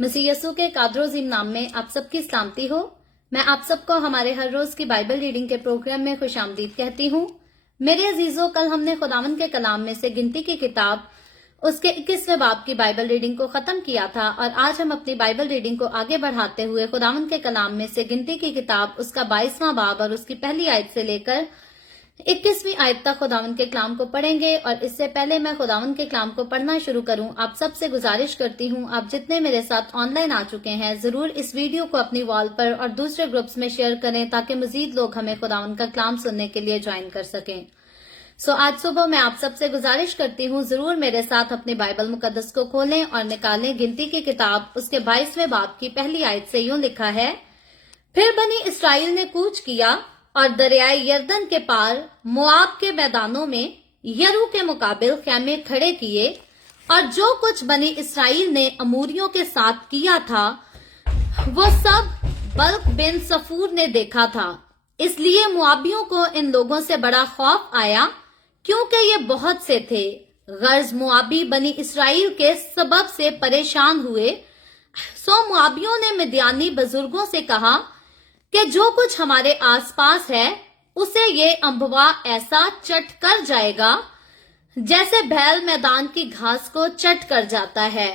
मसीह यसू के कादरोज़ीम नाम में आप सबकी सलामती हो। मैं आप सबको हमारे हर रोज की बाइबल रीडिंग के प्रोग्राम में खुशामदीद कहती हूँ। मेरे अजीजों, कल हमने खुदावंद के कलाम में से गिनती की किताब उसके 21वें बाब की बाइबल रीडिंग को खत्म किया था और आज हम अपनी बाइबल रीडिंग को आगे बढ़ाते हुए खुदावंद के कलाम में से गिनती की किताब उसका 22वां बाब और उसकी पहली आयत से लेकर 21वीं आयत तक खुदावंद के कलाम को पढ़ेंगे। और इससे पहले मैं खुदावंद के कलाम को पढ़ना शुरू करूं, आप सबसे गुजारिश करती हूं, आप जितने मेरे साथ ऑनलाइन आ चुके हैं जरूर इस वीडियो को अपनी वॉल पर और दूसरे ग्रुप्स में शेयर करें ताकि मजीद लोग हमें खुदावंद का कलाम सुनने के लिए ज्वाइन कर सकें। आज सुबह मैं आप सबसे गुजारिश करती हूँ, जरूर मेरे साथ अपनी बाइबल मुकद्दस को खोलें और निकालें गिनती की किताब उसके 22वें बाब की पहली आयत से यूं लिखा है। फिर बनी इसराइल ने कूच किया और दरियाए यरदन के पार मोआब के मैदानों में यरू के मुकाबिल खैमे खड़े किए और जो कुछ बनी इसराइल ने अमूरियों के साथ किया था वो सब बल्क बिन सफूर ने देखा था। इसलिए मुआबियों को इन लोगों से बड़ा खौफ आया क्योंकि ये बहुत से थे। गर्ज मुआबी बनी इसराइल के सबब से परेशान हुए। सो मुआबियों ने मिद्यानी बुजुर्गों से कहा कि जो कुछ हमारे आसपास है उसे ये अम्बवा ऐसा चट कर जाएगा जैसे बैल मैदान की घास को चट कर जाता है।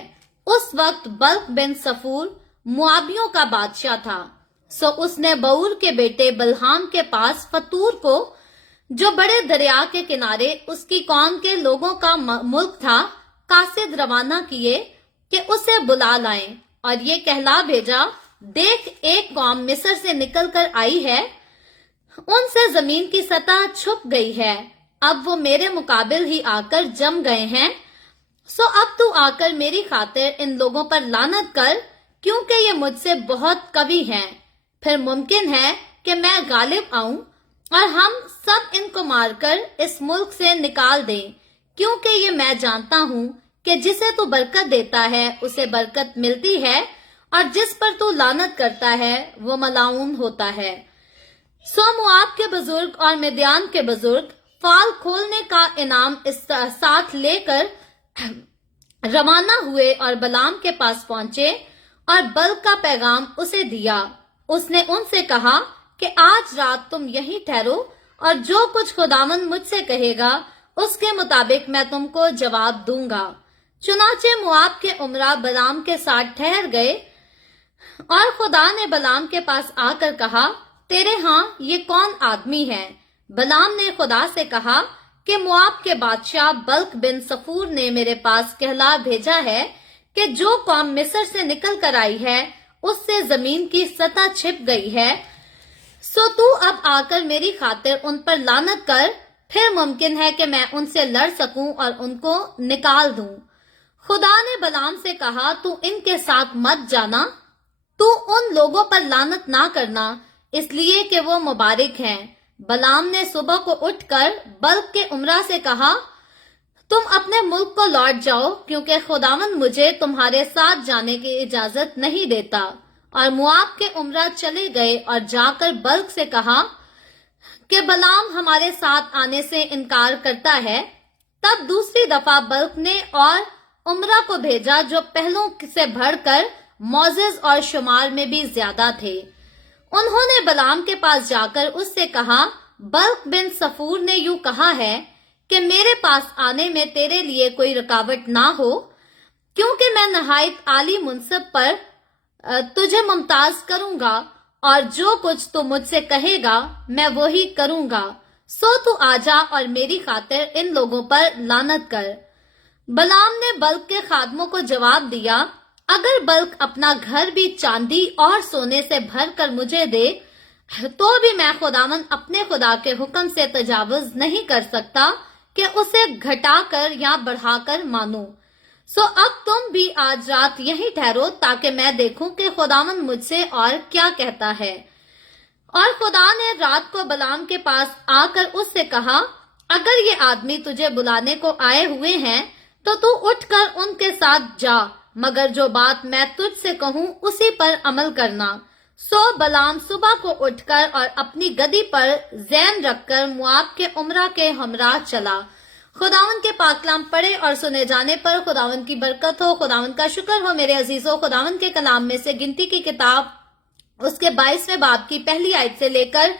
उस वक्त बल्क बिन सफूर मुआबियों का बादशाह था। सो उसने बऊर के बेटे बलहाम के पास फतूर को, जो बड़े दरिया के किनारे उसकी कौम के लोगों का मुल्क था, कासिद रवाना किए कि उसे बुला लाएं और ये कहला भेजा, देख एक कौम मिस्र से निकलकर आई है, उनसे जमीन की सतह छुप गई है, अब वो मेरे मुकाबिल ही आकर जम गए हैं। सो अब तू आकर मेरी खातिर इन लोगों पर लानत कर क्योंकि ये मुझसे बहुत कवि हैं। फिर मुमकिन है कि मैं गालिब आऊं और हम सब इनको मारकर इस मुल्क से निकाल दें, क्योंकि ये मैं जानता हूं कि जिसे तू बरकत देता है उसे बरकत मिलती है और जिस पर तू लानत करता है वो मलाउन होता है। सो मुआब के बुजुर्ग और मिद्यान के बुजुर्ग फाल खोलने का इनाम इस साथ लेकर रवाना हुए और बलाम के पास पहुंचे और बल का पैगाम उसे दिया। उसने उनसे कहा कि आज रात तुम यहीं ठहरो और जो कुछ खुदावंद मुझसे कहेगा उसके मुताबिक मैं तुमको जवाब दूंगा। चुनाचे मुआब के उमरा बलाम के साथ ठहर गए और खुदा ने बलाम के पास आकर कहा, तेरे यहाँ ये कौन आदमी है? बलाम ने खुदा से कहा कि मुआब के बादशाह बल्क बिन सफूर ने मेरे पास कहला भेजा है कि जो कौम मिस्र से निकल कर आई है उससे जमीन की सतह छिप गई है। सो तू अब आकर मेरी खातिर उन पर लानत कर, फिर मुमकिन है कि मैं उनसे लड़ सकूं और उनको निकाल दूं। खुदा ने बलाम से कहा, तू इनके साथ मत जाना, तू उन लोगों पर लानत ना करना इसलिए कि वो मुबारक हैं। बलाम ने सुबह को उठकर बल्क के उमरा से कहा, तुम अपने मुल्क को लौट जाओ क्योंकि खुदावंद मुझे तुम्हारे साथ जाने की इजाजत नहीं देता। और मुआब के उमरा चले गए और जाकर बल्क से कहा कि बलाम हमारे साथ आने से इनकार करता है। तब दूसरी दफा बल्क ने और उमरा को भेजा जो पहलों से बढ़कर मौजिज और शुमार में भी ज्यादा थे। उन्होंने बलाम के पास जाकर उससे कहा, बल्क बिन सफूर ने यूं कहा है कि मेरे पास आने में तेरे लिए कोई रुकावट ना हो, क्योंकि मैं नहायत आली मुनसब पर तुझे मुमताज करूंगा और जो कुछ तू मुझसे कहेगा मैं वही करूंगा। सो तू आजा और मेरी खातिर इन लोगों पर लानत कर। बलाम ने बल्क के खादमों को जवाब दिया, अगर बल्क अपना घर भी चांदी और सोने से भर कर मुझे दे तो भी मैं खुदावंद अपने खुदा के हुक्म से तजावुज नहीं कर सकता कि उसे घटाकर या बढ़ाकर मानूं। सो अब तुम भी आज रात यहीं ठहरो ताकि मैं देखूं कि खुदावंद मुझसे और क्या कहता है। और खुदा ने रात को बलाम के पास आकर उससे कहा, अगर ये आदमी तुझे बुलाने को आए हुए हैं तो तू उठकर उनके साथ जा, मगर जो बात मैं तुझसे कहूं उसी पर अमल करना। सो बलाम सुबह को उठकर और अपनी गदी पर जैन रखकर मुआब के उमरा के हमरा चला खुदावन के पाक कलाम पढ़े और सुने जाने पर खुदावन की बरकत हो। खुदावन का शुक्र हो मेरे अजीजों, खुदावन के कलाम में से गिनती की किताब उसके 22वें बाब की पहली आयत से लेकर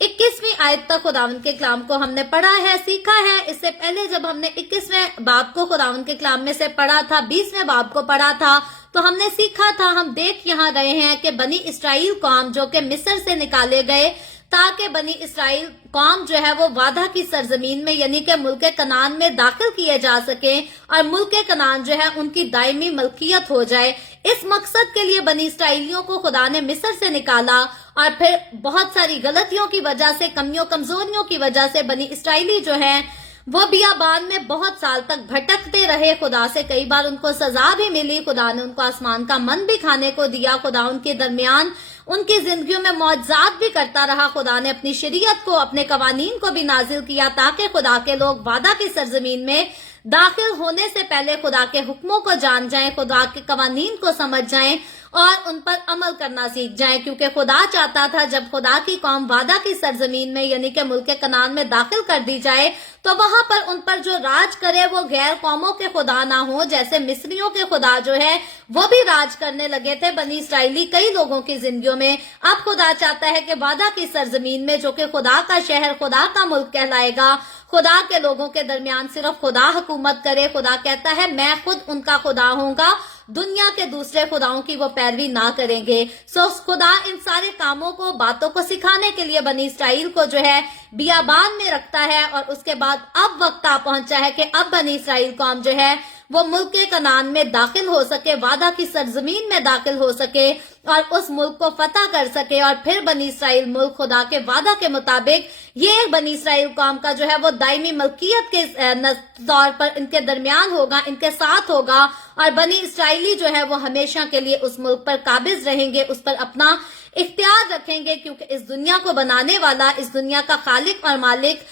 21वीं आयत तक खुदावन के कलाम को हमने पढ़ा है, सीखा है। इससे पहले जब हमने 21वें बाब को खुदावन के कलाम में से पढ़ा था, 20वें बाब को पढ़ा था, तो हमने सीखा था, हम देख यहाँ रहे हैं कि बनी इस्राइल कौम जो कि मिस्र से निकाले गए ताकि बनी इस्राइल कौम जो है वो वादा की सरजमीन में यानी कि मुल्क कनान में दाखिल किए जा सके और मुल्क कनान जो है उनकी दायमी मलकियत हो जाए। इस मकसद के लिए बनी इस्राइलियों को खुदा ने मिस्र से निकाला और फिर बहुत सारी गलतियों की वजह से, कमियों कमजोरियों की वजह से बनी इस्राइली जो है वो बियाबान में बहुत साल तक भटकते रहे। खुदा से कई बार उनको सजा भी मिली, खुदा ने उनको आसमान का मन भी खाने को दिया, खुदा उनके दरमियान उनकी जिंदगियों में मौजज़ात भी करता रहा। खुदा ने अपनी शरीयत को, अपने कवानीन को भी नाजिल किया ताकि खुदा के लोग वादा की सरजमीन में दाखिल होने से पहले खुदा के हुक्मों को जान जाएं, खुदा के कवानीन को समझ जाएं और उन पर अमल करना सीख जाएं, क्योंकि खुदा चाहता था जब खुदा की कौम वादा की सरजमीन में यानी कि मुल्क कनान में दाखिल कर दी जाए तो वहां पर उन पर जो राज करे वो गैर कौमों के खुदा ना हो। जैसे मिस्रियों के खुदा जो है वो भी राज करने लगे थे बनी इस्राइली कई लोगों की जिंदगियों में। अब खुदा चाहता है कि वादा की सरजमीन में जो कि खुदा का शहर, खुदा का मुल्क कहलाएगा, खुदा के लोगों के दरमियान सिर्फ खुदा हुकूमत करे। खुदा कहता है मैं खुद उनका खुदा होऊंगा, दुनिया के दूसरे खुदाओं की वो पैरवी ना करेंगे। सो खुदा इन सारे कामों को, बातों को सिखाने के लिए बनी इस्राइल को जो है बियाबान में रखता है और उसके बाद अब वक्त आ पहुंचा है कि अब बनी इस्राइल कौम जो है वो मुल्क कनान में दाखिल हो सके, वादा की सरजमीन में दाखिल हो सके और उस मुल्क को फतह कर सके। और फिर बनी इस्राइल मुल्क खुदा के वादा के मुताबिक ये बनी इस्राइल कौम का जो है वो दायमी मलकियत के तौर पर इनके दरमियान होगा, इनके साथ होगा और बनी इस्राइली जो है वो हमेशा के लिए उस मुल्क पर काबिज रहेंगे, उस पर अपना इख्तियार रखेंगे, क्योंकि इस दुनिया को बनाने वाला, इस दुनिया का खालिक और मालिक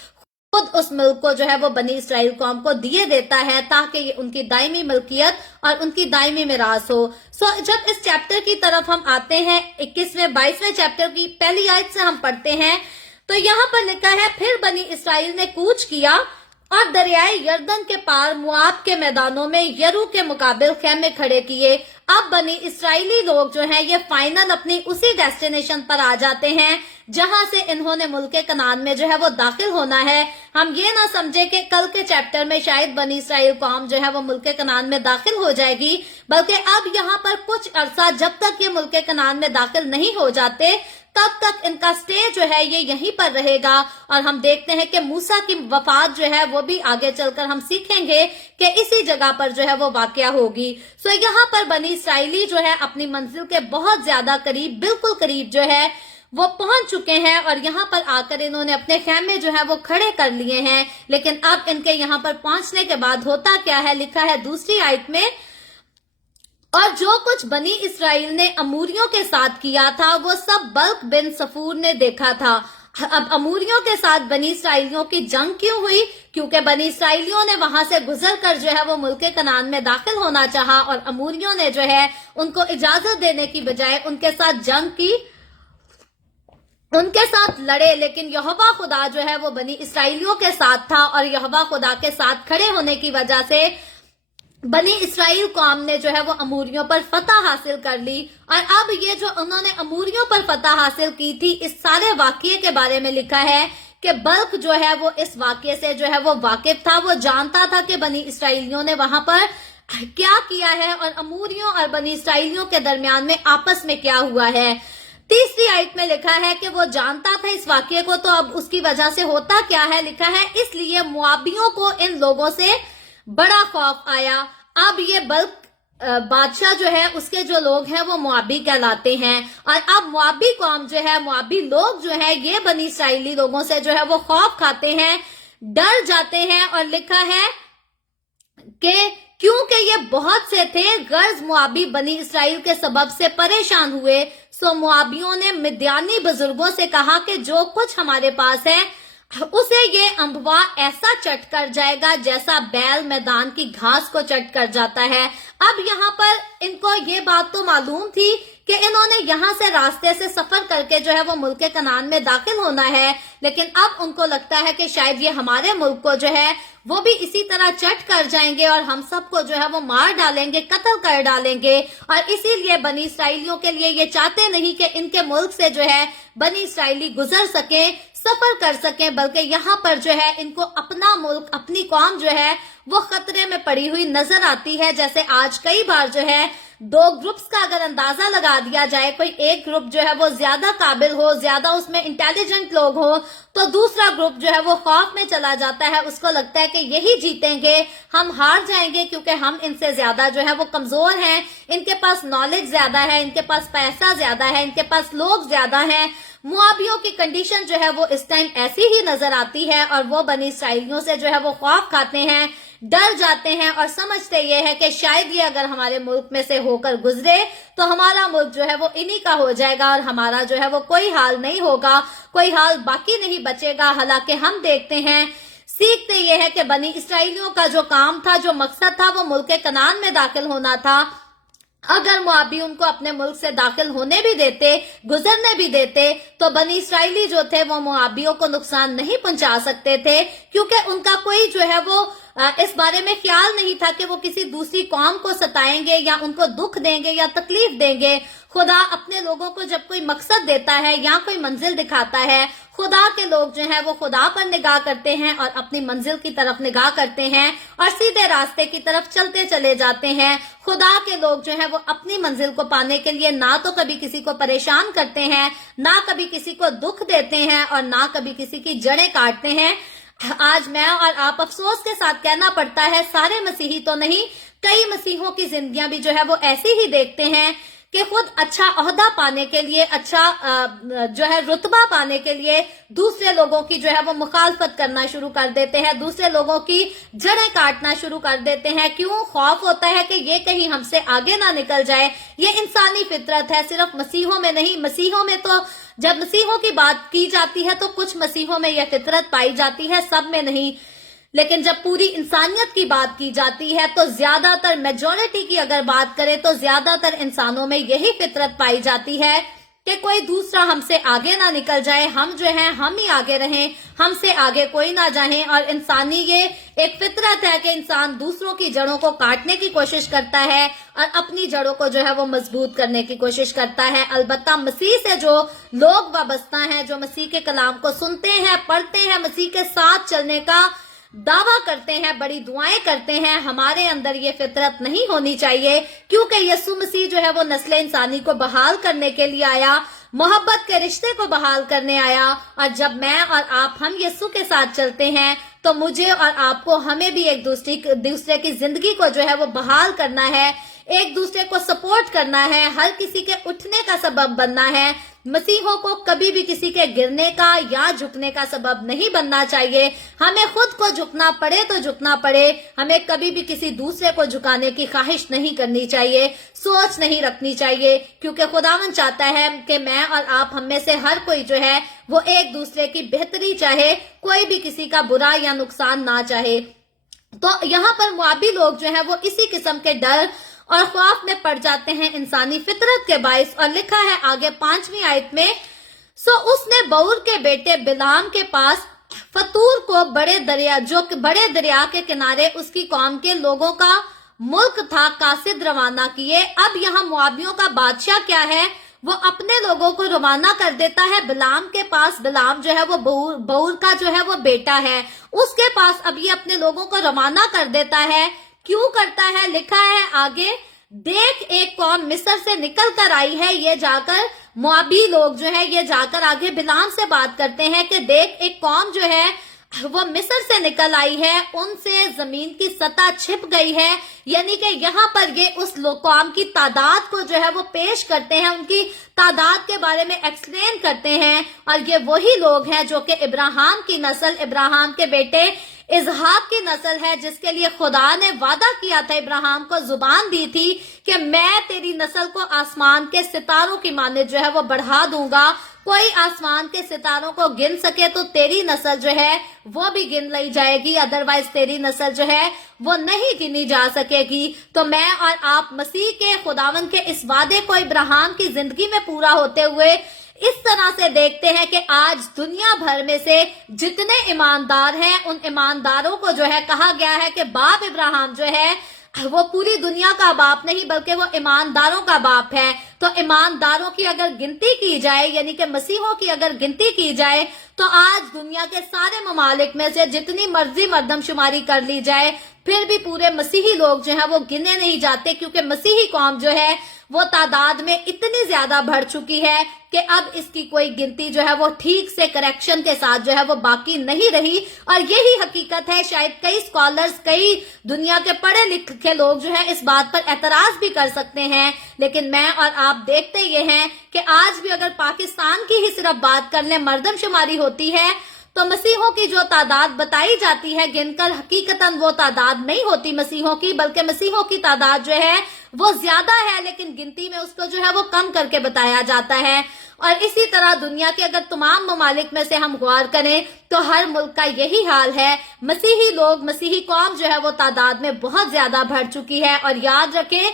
खुद उस मुल्क को जो है वो बनी इस्राइल कौम को दिए देता है ताकि ये उनकी दायमी मलकियत और उनकी दायमी मिरास हो। जब इस चैप्टर की तरफ हम आते हैं, 21वें 22वें चैप्टर की पहली आयत से हम पढ़ते हैं तो यहाँ पर लिखा है, फिर बनी इस्राइल ने कूच किया और दरियाए यर्दन के पार मुआब के मैदानों में यरू के मुकाबिल खेमे खड़े किए। अब बनी इस्राइली लोग जो हैं ये फाइनल अपनी उसी डेस्टिनेशन पर आ जाते हैं जहां से इन्होंने मुल्क कनान में जो है वो दाखिल होना है। हम ये ना समझे कि कल के चैप्टर में शायद बनी इस्राइल कौम जो है वो मुल्क कनान में दाखिल हो जाएगी, बल्कि अब यहाँ पर कुछ अरसा जब तक ये मुल्क कनान में दाखिल नहीं हो जाते तब तक इनका स्टे जो है ये यहीं पर रहेगा। और हम देखते हैं कि मूसा की वफात जो है वो भी आगे चलकर हम सीखेंगे कि इसी जगह पर जो है वो वाकया होगी। सो यहाँ पर बनी इस्राइली जो है अपनी मंजिल के बहुत ज्यादा करीब, बिल्कुल करीब जो है वो पहुंच चुके हैं और यहाँ पर आकर इन्होंने अपने खेमे जो है वो खड़े कर लिए हैं। लेकिन अब इनके यहाँ पर पहुंचने के बाद होता क्या है, लिखा है दूसरी आयत में, और जो कुछ बनी इस्राइल ने अमूरियों के साथ किया था वो सब बल्क बिन सफूर ने देखा था। अब अमूरियों के साथ बनी इस्राइलियों की जंग क्यों हुई? क्योंकि बनी इस्राइलियों ने वहां से गुजर कर जो है वो मुल्क कनान में दाखिल होना चाहा और अमूरियों ने जो है उनको इजाजत देने की बजाय उनके साथ जंग की, उनके साथ लड़े। लेकिन यहोवा खुदा जो है वो बनी इस्राइलियों के साथ था और यहोवा खुदा के साथ खड़े होने की वजह से बनी इस्राइल कौम ने जो है वो अमूरियों पर फतह हासिल कर ली। और अब ये जो उन्होंने अमूरियों पर फतह हासिल की थी, इस सारे वाकये के बारे में लिखा है कि बल्क जो है वो इस वाकये से जो है वो वाकिफ था, वो जानता था कि बनी इस्राइलियों ने वहां पर क्या किया है और अमूरियों और बनी इस्राइलियों के दरमियान में आपस में क्या हुआ है। तीसरी आयत में लिखा है कि वो जानता था इस वाकये को, तो अब उसकी वजह से होता क्या है, लिखा है इसलिए मुआबियों को इन लोगों से बड़ा खौफ आया। अब ये बल्क बादशाह जो है उसके जो लोग हैं वो मुआबी कहलाते हैं और अब मुआबी कौम जो है, मुआबी लोग जो है ये बनी इस्राइली लोगों से जो है वो खौफ खाते हैं, डर जाते हैं। और लिखा है कि क्योंकि ये बहुत से थे, गर्ज मुआबी बनी इस्राइल के सबब से परेशान हुए। सो मुआबियों ने मिद्यानी बुजुर्गों से कहा कि जो कुछ हमारे पास है उसे ये अम्बवा ऐसा चट कर जाएगा जैसा बैल मैदान की घास को चट कर जाता है। अब यहाँ पर इनको ये बात तो मालूम थी कि इन्होंने यहाँ से रास्ते से सफर करके जो है वो मुल्क कनान में दाखिल होना है, लेकिन अब उनको लगता है कि शायद ये हमारे मुल्क को जो है वो भी इसी तरह चट कर जाएंगे और हम सबको जो है वो मार डालेंगे, कत्ल कर डालेंगे। और इसीलिए बनी इसराइलियों के लिए ये चाहते नहीं कि इनके मुल्क से जो है बनी इसराइली गुजर सके, सफर कर सके, बल्कि यहाँ पर जो है इनको अपना मुल्क, अपनी कौम जो है वो खतरे में पड़ी हुई नजर आती है। जैसे आज कई बार जो है दो ग्रुप्स का अगर अंदाजा लगा दिया जाए, कोई एक ग्रुप जो है वो ज्यादा काबिल हो, ज्यादा उसमें इंटेलिजेंट लोग हो, तो दूसरा ग्रुप जो है वो खौफ में चला जाता है, उसको लगता है कि यही जीतेंगे, हम हार जाएंगे क्योंकि हम इनसे ज्यादा जो है वो कमजोर हैं, इनके पास नॉलेज ज्यादा है, इनके पास पैसा ज्यादा है, इनके पास लोग ज्यादा हैं। मुआबियों की कंडीशन जो है वो इस टाइम ऐसी ही नजर आती है और वो बनी इसराइलियों से जो है वो खौफ खाते हैं, डर जाते हैं और समझते ये है कि शायद ये अगर हमारे मुल्क में से होकर गुजरे तो हमारा मुल्क जो है वो इन्हीं का हो जाएगा और हमारा जो है वो कोई हाल नहीं होगा, कोई हाल बाकी नहीं बचेगा। हालांकि हम देखते हैं, सीखते ये है कि बनी इसराइलियों का जो काम था, जो मकसद था, वो मुल्क कनान में दाखिल होना था। अगर मुआबी उनको अपने मुल्क से दाखिल होने भी देते, गुजरने भी देते, तो बनी इसराइली जो थे वो मुआबियों को नुकसान नहीं पहुंचा सकते थे, क्योंकि उनका कोई जो है वो इस बारे में ख्याल नहीं था कि वो किसी दूसरी कौम को सताएंगे या उनको दुख देंगे या तकलीफ देंगे। खुदा अपने लोगों को जब कोई मकसद देता है या कोई मंजिल दिखाता है, खुदा के लोग जो हैं वो खुदा पर निगाह करते हैं और अपनी मंजिल की तरफ निगाह करते हैं और सीधे रास्ते की तरफ चलते चले जाते हैं। खुदा के लोग जो हैं वो अपनी मंजिल को पाने के लिए ना तो कभी किसी को परेशान करते हैं, ना कभी किसी को दुख देते हैं और ना कभी किसी की जड़ें काटते हैं। आज मैं और आप अफसोस के साथ कहना पड़ता है, सारे मसीही तो नहीं, कई मसीहों की जिंदगियां भी जो है वो ऐसी ही देखते हैं कि खुद अच्छा ओहदा पाने के लिए, अच्छा जो है रुतबा पाने के लिए दूसरे लोगों की जो है वो मुखालफत करना शुरू कर देते हैं, दूसरे लोगों की जड़ें काटना शुरू कर देते हैं। क्यों? खौफ होता है कि ये कहीं हमसे आगे ना निकल जाए। ये इंसानी फितरत है, सिर्फ मसीहों में नहीं। मसीहों में तो जब मसीहों की बात की जाती है तो कुछ मसीहों में यह फितरत पाई जाती है, सब में नहीं। लेकिन जब पूरी इंसानियत की बात की जाती है तो ज्यादातर, मेजॉरिटी की अगर बात करें तो ज्यादातर इंसानों में यही फितरत पाई जाती है कि कोई दूसरा हमसे आगे ना निकल जाए, हम जो हैं हम ही आगे रहें, हमसे आगे कोई ना जाए। और इंसानी ये एक फितरत है कि इंसान दूसरों की जड़ों को काटने की कोशिश करता है और अपनी जड़ों को जो है वो मजबूत करने की कोशिश करता है। अलबत्ता मसीह से जो लोग वाबस्ता हैं, जो मसीह के कलाम को सुनते हैं, पढ़ते हैं, मसीह के साथ चलने का दावा करते हैं, बड़ी दुआएं करते हैं, हमारे अंदर ये फितरत नहीं होनी चाहिए, क्योंकि यीशु मसीह जो है वो नस्ल इंसानी को बहाल करने के लिए आया, मोहब्बत के रिश्ते को बहाल करने आया। और जब मैं और आप हम यीशु के साथ चलते हैं तो मुझे और आपको, हमें भी एक दूसरे की जिंदगी को जो है वो बहाल करना है, एक दूसरे को सपोर्ट करना है, हर किसी के उठने का सबब बनना है। मसीहों को कभी भी किसी के गिरने का या झुकने का सबब नहीं बनना चाहिए। हमें खुद को झुकना पड़े तो झुकना पड़े, हमें कभी भी किसी दूसरे को झुकाने की ख्वाहिश नहीं करनी चाहिए, सोच नहीं रखनी चाहिए, क्योंकि खुदावन चाहता है कि मैं और आप, हम में से हर कोई जो है वो एक दूसरे की बेहतरी चाहे, कोई भी किसी का बुरा या नुकसान ना चाहे। तो यहाँ पर मुआबी लोग जो है वो इसी किस्म के डर और खौफ में पड़ जाते हैं इंसानी फितरत के बाइस। और लिखा है आगे 5वीं आयत में, सो उसने बऊर के बेटे बिलाम के पास फतूर को बड़े दरिया के किनारे उसकी कौम के लोगों का मुल्क था कासिद रवाना किए। अब यहाँ मुआबियों का बादशाह क्या है, वो अपने लोगों को रवाना कर देता है बिलाम के पास। बिलाम जो है वो बऊर का जो है वो बेटा है, उसके पास अब ये अपने लोगों को रवाना कर देता है। क्यों करता है? लिखा है आगे, देख एक कौम मिस्र से निकल कर आई है। ये जाकर मुआबी लोग जो है ये जाकर आगे बिलाम से बात करते हैं कि देख एक कौम जो है वो मिस्र से निकल आई है, उनसे जमीन की सतह छिप गई है। यानी कि यहाँ पर ये उस कौम की तादाद को जो है वो पेश करते हैं, उनकी तादाद के बारे में एक्सप्लेन करते हैं। और ये वही लोग हैं जो कि इब्राहिम की नस्ल, इब्राहिम के बेटे इसहाक की नस्ल है, जिसके लिए खुदा ने वादा किया था, इब्राहिम को जुबान दी थी कि मैं तेरी नस्ल को आसमान के सितारों की माने जो है वो बढ़ा दूंगा। कोई आसमान के सितारों को गिन सके तो तेरी नस्ल जो है वो भी गिन ली जाएगी, अदरवाइज तेरी नस्ल जो है वो नहीं गिनी जा सकेगी। तो मैं और आप मसीह के खुदावन के इस वादे को इब्राहिम की जिंदगी में पूरा होते हुए इस तरह से देखते हैं कि आज दुनिया भर में से जितने ईमानदार हैं उन ईमानदारों को जो है कहा गया है कि बाप इब्राहिम जो है वो पूरी दुनिया का बाप नहीं बल्कि वो ईमानदारों का बाप है। तो ईमानदारों की अगर गिनती की जाए, यानी कि मसीहों की अगर गिनती की जाए, तो आज दुनिया के सारे ममालिक में से जितनी मर्जी मर्दमशुमारी कर ली जाए फिर भी पूरे मसीही लोग जो है वो गिने नहीं जाते, क्योंकि मसीही कौम जो है वो तादाद में इतनी ज्यादा बढ़ चुकी है कि अब इसकी कोई गिनती जो है वो ठीक से करेक्शन के साथ जो है वो बाकी नहीं रही। और यही हकीकत है। शायद कई स्कॉलर्स, कई दुनिया के पढ़े लिखे लोग जो है इस बात पर एतराज भी कर सकते हैं, लेकिन मैं और आप देखते ये हैं कि आज भी अगर पाकिस्तान की ही सिर्फ बात कर लें, मर्दमशुमारी होती है तो मसीहों की जो तादाद बताई जाती है गिनकर, हकीकतन वो तादाद नहीं होती मसीहों की, बल्कि मसीहों की तादाद जो है वो ज्यादा है, लेकिन गिनती में उसको जो है वो कम करके बताया जाता है। और इसी तरह दुनिया के अगर तमाम ममालिक में से हम गौर करें तो हर मुल्क का यही हाल है। मसीही लोग, मसीही कौम जो है वो तादाद में बहुत ज्यादा बढ़ चुकी है। और याद रखें,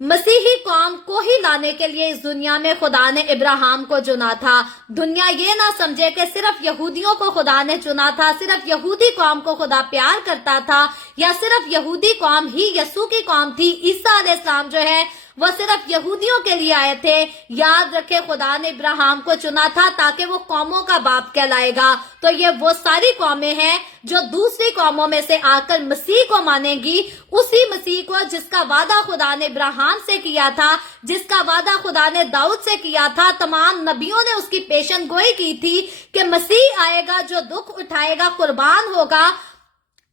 मसीही कौम को ही लाने के लिए इस दुनिया में खुदा ने इब्राहिम को चुना था। दुनिया ये ना समझे कि सिर्फ यहूदियों को खुदा ने चुना था, सिर्फ यहूदी कौम को खुदा प्यार करता था, या सिर्फ यहूदी कौम ही यसू की कौम थी। ईसा अलैहिस्सलाम जो है वो सिर्फ यहूदियों के लिए आए थे। याद रखे, खुदा ने इब्राहिम को चुना था ताकि वो कौमों का बाप कहलाएगा। तो ये वो सारी कौमें हैं जो दूसरी कौमों में से आकर मसीह को मानेगी, उसी मसीह को जिसका वादा खुदा ने इब्राहिम से किया था, जिसका वादा खुदा ने दाऊद से किया था। तमाम नबियों ने उसकी पेशन गोई की थी कि मसीह आएगा जो दुख उठाएगा, कुर्बान होगा,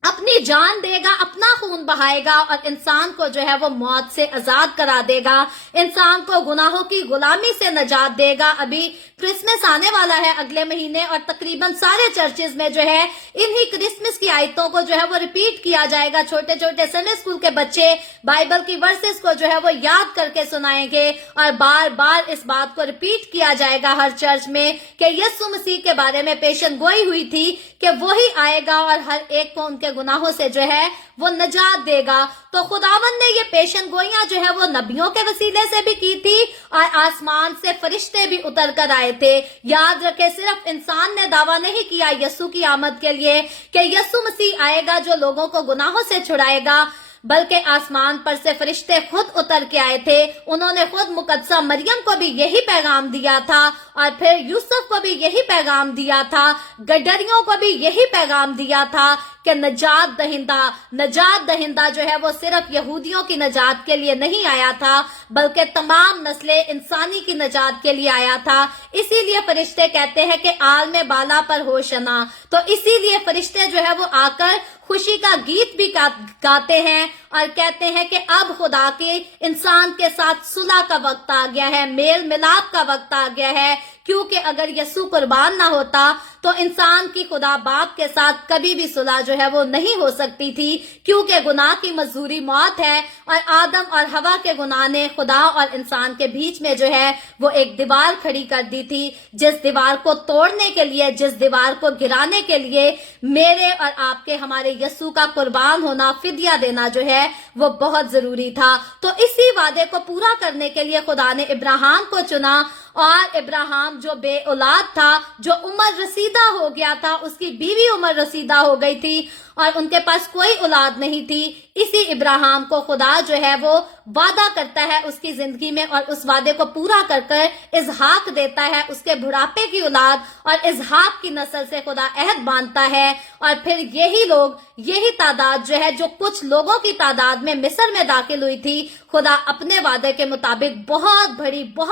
अपनी जान देगा, अपना खून बहाएगा और इंसान को जो है वो मौत से आजाद करा देगा, इंसान को गुनाहों की गुलामी से नजात देगा। अभी क्रिसमस आने वाला है अगले महीने, और तकरीबन सारे चर्चेज में जो है इन्हीं क्रिसमस की आयतों को जो है वो रिपीट किया जाएगा। छोटे छोटे संडे स्कूल के बच्चे बाइबल की वर्सेस को जो है वो याद करके सुनाएंगे और बार बार इस बात को रिपीट किया जाएगा हर चर्च में कि यीशु मसीह के बारे में पेशन गोई हुई थी कि वो ही आएगा और हर एक को उनके गुनाहों से जो है वो नजात देगा। तो खुदावंद ने ये पेशन गोइयां जो है वो नबियों के वसीले से भी की थी और आसमान से फरिश्ते भी उतर कर आए थे। याद रखे, सिर्फ इंसान ने दावा नहीं किया यीशु की आमद के लिए कि यीशु मसीह आएगा जो लोगों को गुनाहों से छुड़ाएगा, बल्कि आसमान पर से फरिश्ते खुद उतर के आए थे। उन्होंने खुद मुकद्दसा मरियम को भी यही पैगाम दिया था और फिर यूसुफ को भी यही पैगाम दिया था, गडरियों को भी यही पैगाम दिया था कि नजात दहिंदा जो है वो सिर्फ यहूदियों की नजात के लिए नहीं आया था, बल्कि तमाम नस्लें इंसानी की नजात के लिए आया था। इसीलिए फरिश्ते कहते हैं कि आल में बाला पर होशना। तो इसीलिए फरिश्ते जो है वो आकर खुशी का गीत भी गाते हैं और कहते हैं कि अब खुदा के इंसान के साथ सुलह का वक्त आ गया है, मेल मिलाप का वक्त आ गया है। क्योंकि अगर यीशु कुर्बान ना होता तो इंसान की खुदा बाप के साथ कभी भी सुलह जो है वो नहीं हो सकती थी, क्योंकि गुनाह की मजदूरी मौत है और आदम और हवा के गुनाह ने खुदा और इंसान के बीच में जो है वो एक दीवार खड़ी कर दी थी, जिस दीवार को तोड़ने के लिए, जिस दीवार को गिराने के लिए मेरे और आपके, हमारे यीशु का कुर्बान होना, फिदिया देना जो है वो बहुत जरूरी था। तो इसी वादे को पूरा करने के लिए खुदा ने इब्राहिम को चुना और इब्राहिम जो बे औलाद था, जो उम्र रसीदा हो गया था, उसकी बीवी उम्र रसीदा हो गई थी और उनके पास कोई औलाद नहीं थी, इसी इब्राहिम को खुदा जो है वो वादा करता है उसकी जिंदगी में और उस वादे को पूरा कर कर इसहाक देता है, उसके बुढ़ापे की औलाद, और इसहाक की नस्ल से खुदा अहद बांधता है। और फिर यही लोग, यही तादाद जो है, जो कुछ लोगों की तादाद में मिस्र में दाखिल हुई थी, खुदा अपने वादे के मुताबिक बहुत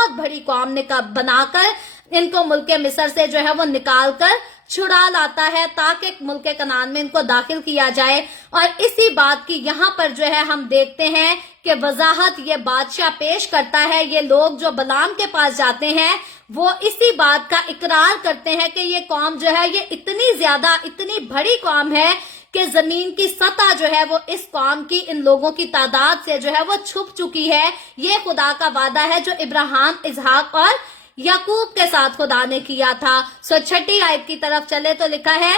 बड़ी कौम बनाकर इनको मुल्क मिस्र से जो है वो निकाल कर छुड़ा लाता है ताकि मुल्क कनान में इनको दाखिल किया जाए। और इसी बात की यहाँ पर जो है हम देखते हैं कि वजाहत ये बादशाह पेश करता है। ये लोग जो बलाम के पास जाते हैं वो इसी बात का इकरार करते हैं कि ये कौम जो है ये इतनी ज्यादा, इतनी बड़ी कौम है कि जमीन की सतह जो है वो इस कौम की, इन लोगों की तादाद से जो है वो छुप चुकी है। ये खुदा का वादा है जो इब्राहिम, इसहाक और याकूब के साथ खुदा ने किया था। सो 6 आयत की तरफ चले तो लिखा है,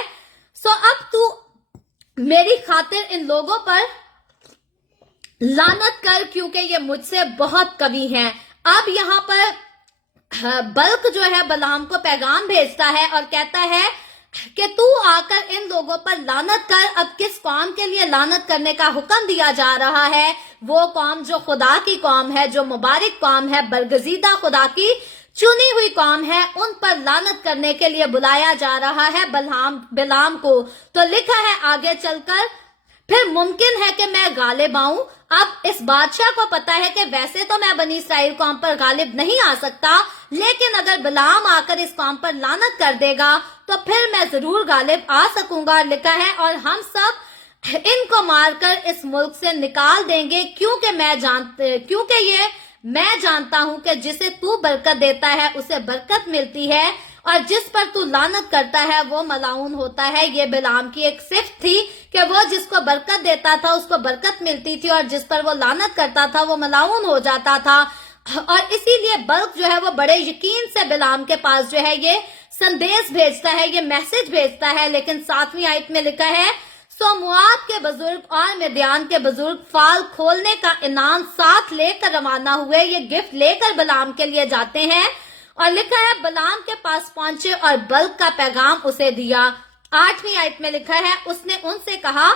सो अब तू मेरी खातिर इन लोगों पर लानत कर, क्योंकि ये मुझसे बहुत कवि हैं। अब यहाँ पर बल्क जो है बलाम को पैगाम भेजता है और कहता है कि तू आकर इन लोगों पर लानत कर। अब किस कौम के लिए लानत करने का हुक्म दिया जा रहा है? वो कौम जो खुदा की कौम है, जो मुबारक कौम है, बरगजीदा खुदा की चुनी हुई कौम है, उन पर लानत करने के लिए बुलाया जा रहा है बिलाम को। तो लिखा है आगे चलकर, फिर मुमकिन है कि मैं गालिब आऊं। अब इस बादशाह को पता है कि वैसे तो मैं बनी इसराइल कौम पर गालिब नहीं आ सकता, लेकिन अगर बिलाम आकर इस कौम पर लानत कर देगा तो फिर मैं जरूर गालिब आ सकूंगा। लिखा है, और हम सब इनको मारकर इस मुल्क से निकाल देंगे, क्योंकि ये मैं जानता हूं कि जिसे तू बरकत देता है उसे बरकत मिलती है, और जिस पर तू लानत करता है वो मलाउन होता है। ये बिलाम की एक सिफ्त थी कि वो जिसको बरकत देता था उसको बरकत मिलती थी, और जिस पर वो लानत करता था वो मलाउन हो जाता था। और इसीलिए बल्क जो है वो बड़े यकीन से बिलाम के पास जो है ये संदेश भेजता है, ये मैसेज भेजता है। लेकिन 7वीं आयत में लिखा है, सो मुआब के बुजुर्ग और मिद्यान के बुजुर्ग फाल खोलने का इनाम साथ लेकर रवाना हुए। ये गिफ्ट लेकर बिलाम के लिए जाते हैं, और लिखा है बिलाम के पास पहुंचे और बल्क का पैगाम उसे दिया। 8वीं आयत में लिखा है, उसने उनसे कहा,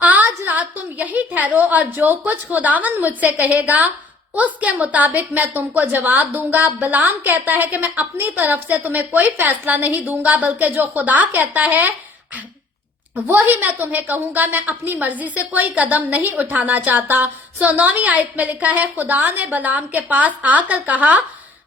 आज रात तुम यही ठहरो और जो कुछ खुदावंद मुझसे कहेगा उसके मुताबिक मैं तुमको जवाब दूंगा। बिलाम कहता है कि मैं अपनी तरफ से तुम्हें कोई फैसला नहीं दूंगा, बल्कि जो खुदा कहता है वो ही मैं तुम्हें कहूंगा। मैं अपनी मर्जी से कोई कदम नहीं उठाना चाहता। 9वीं आयत में लिखा है, खुदा ने बिलाम के पास आकर कहा,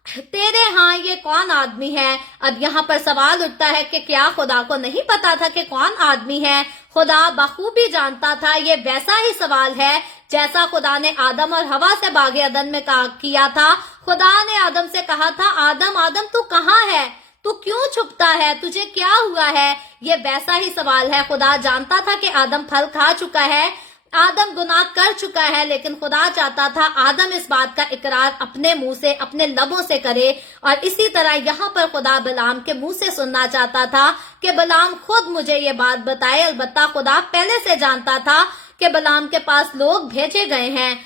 तेरे यहाँ ये कौन आदमी है? अब यहाँ पर सवाल उठता है कि क्या खुदा को नहीं पता था कि कौन आदमी है? खुदा बखूबी जानता था। ये वैसा ही सवाल है जैसा खुदा ने आदम और हवा से बागे अदन में किया था। खुदा ने आदम से कहा था, आदम आदम तू कहाँ है? तू क्यों छुपता है? तुझे क्या हुआ है? ये वैसा ही सवाल है। खुदा जानता था कि आदम फल खा चुका है, आदम गुनाह कर चुका है, लेकिन खुदा चाहता था आदम इस बात का इकरार अपने मुंह से, अपने लबों से करे। और इसी तरह यहाँ पर खुदा बिलाम के मुंह से सुनना चाहता था कि बिलाम खुद मुझे ये बात बताए। अलबत्ता खुदा पहले से जानता था कि बिलाम के पास लोग भेजे गए हैं।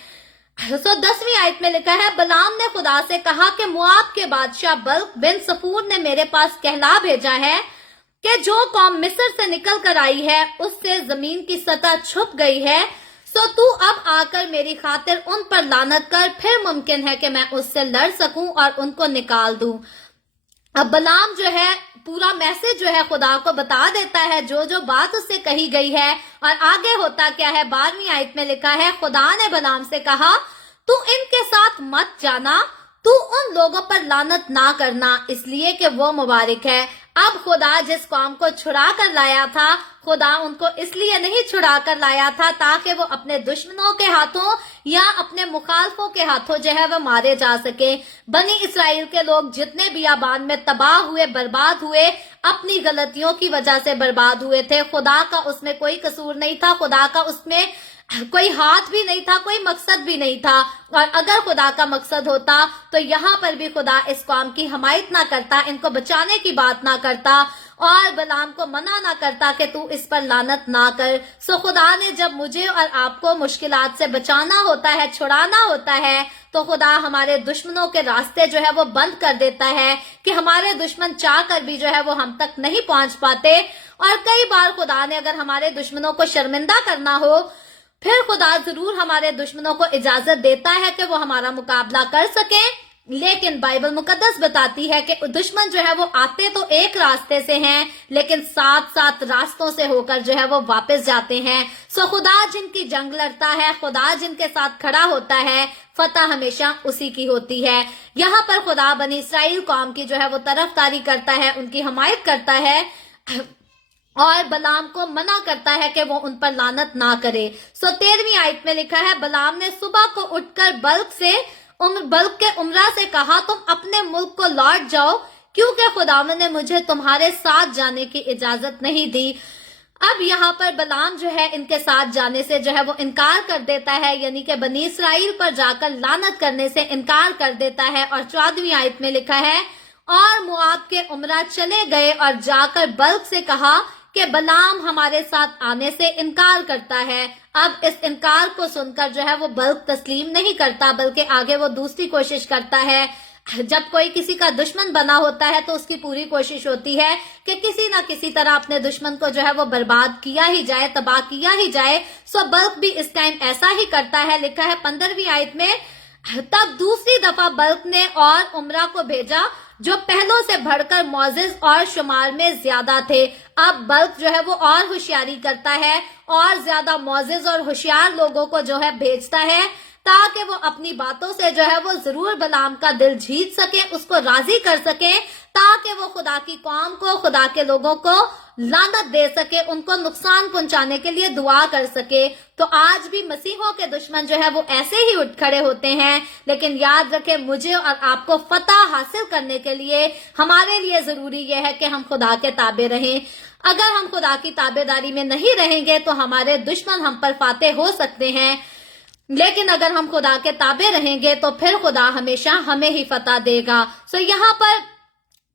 10वीं आयत में लिखा है, बिलाम ने खुदा से कहा कि मुआब के बादशाह बल्क बिन सफूर ने मेरे पास कहला भेजा है कि जो कौम मिस्र से निकल कर आई है उससे जमीन की सतह छुप गई है। सो तू अब आकर मेरी खातिर उन पर लानत कर, फिर मुमकिन है कि मैं उससे लड़ सकूं और उनको निकाल दूं। अब बिलाम जो है पूरा मैसेज जो है खुदा को बता देता है, जो जो बात उससे कही गई है। और आगे होता क्या है, 12वीं आयत में लिखा है, खुदा ने बिलाम से कहा, तू इनके साथ मत जाना, तू उन लोगों पर लानत ना करना, इसलिए कि वो मुबारक है। अब खुदा जिस कौम को छुड़ा कर लाया था, खुदा उनको इसलिए नहीं छुड़ा कर लाया था ताकि वो अपने दुश्मनों के हाथों या अपने मुखालफों के हाथों जो है वो मारे जा सके। बनी इसराइल के लोग जितने बियाबान में तबाह हुए, बर्बाद हुए, अपनी गलतियों की वजह से बर्बाद हुए थे। खुदा का उसमें कोई कसूर नहीं था, खुदा का उसमें कोई हाथ भी नहीं था, कोई मकसद भी नहीं था। और अगर खुदा का मकसद होता तो यहाँ पर भी खुदा इस कौम की हमायत ना करता, इनको बचाने की बात ना करता और बिलाम को मना ना करता कि तू इस पर लानत ना कर। सो खुदा ने जब मुझे और आपको मुश्किलात से बचाना होता है, छुड़ाना होता है, तो खुदा हमारे दुश्मनों के रास्ते जो है वो बंद कर देता है कि हमारे दुश्मन चाह कर भी जो है वो हम तक नहीं पहुंच पाते। और कई बार खुदा ने अगर हमारे दुश्मनों को शर्मिंदा करना हो, फिर खुदा जरूर हमारे दुश्मनों को इजाजत देता है कि वो हमारा मुकाबला कर सके। लेकिन बाइबल मुकद्दस बताती है कि दुश्मन जो है वो आते तो एक रास्ते से हैं, लेकिन 7 रास्तों से होकर जो है वो वापस जाते हैं। सो खुदा जिनकी जंग लड़ता है, खुदा जिनके साथ खड़ा होता है, फतह हमेशा उसी की होती है। यहाँ पर खुदा बनी इसराइल कौम की जो है वो तरफदारी करता है, उनकी हमायत करता है और बलाम को मना करता है कि वो उन पर लानत ना करे। सो 13वीं आयत में लिखा है, बलाम ने सुबह को उठकर बल्क के उमरा से कहा, तुम अपने मुल्क को लौट जाओ, क्योंकि खुदावंद ने मुझे तुम्हारे साथ जाने की इजाजत नहीं दी। अब यहाँ पर बलाम जो है इनके साथ जाने से जो है वो इनकार कर देता है, यानी कि बनी इसराइल पर जाकर लानत करने से इनकार कर देता है। और 14वीं आयत में लिखा है, और मोआब के उमरा चले गए और जाकर बल्क से कहा कि बलाम हमारे साथ आने से इनकार करता है। अब इस इनकार को सुनकर जो है वो बल्क तस्लीम नहीं करता, बल्कि आगे वो दूसरी कोशिश करता है। जब कोई किसी का दुश्मन बना होता है तो उसकी पूरी कोशिश होती है कि किसी ना किसी तरह अपने दुश्मन को जो है वो बर्बाद किया ही जाए, तबाह किया ही जाए। सो बल्क भी इस टाइम ऐसा ही करता है। लिखा है 15वीं आयत में, तब दूसरी दफा बल्क ने और उमरा को भेजा जो पहलों से बढ़कर मौजिज और शुमार में ज्यादा थे। अब बल्क जो है वो और होशियारी करता है और ज्यादा मौजिज और होशियार लोगों को जो है भेजता है, ताकि वो अपनी बातों से जो है वो जरूर बलाम का दिल जीत सके, उसको राजी कर सके, ताकि वो खुदा की कौम को, खुदा के लोगों को लानत दे सके, उनको नुकसान पहुंचाने के लिए दुआ कर सके। तो आज भी मसीहों के दुश्मन जो है वो ऐसे ही उठ खड़े होते हैं। लेकिन याद रखें, मुझे और आपको फतह हासिल करने के लिए हमारे लिए जरूरी यह है कि हम खुदा के ताबे रहें। अगर हम खुदा की ताबेदारी में नहीं रहेंगे तो हमारे दुश्मन हम पर फातेह हो सकते हैं, लेकिन अगर हम खुदा के ताबे रहेंगे तो फिर खुदा हमेशा हमें ही फतह देगा। सो यहाँ पर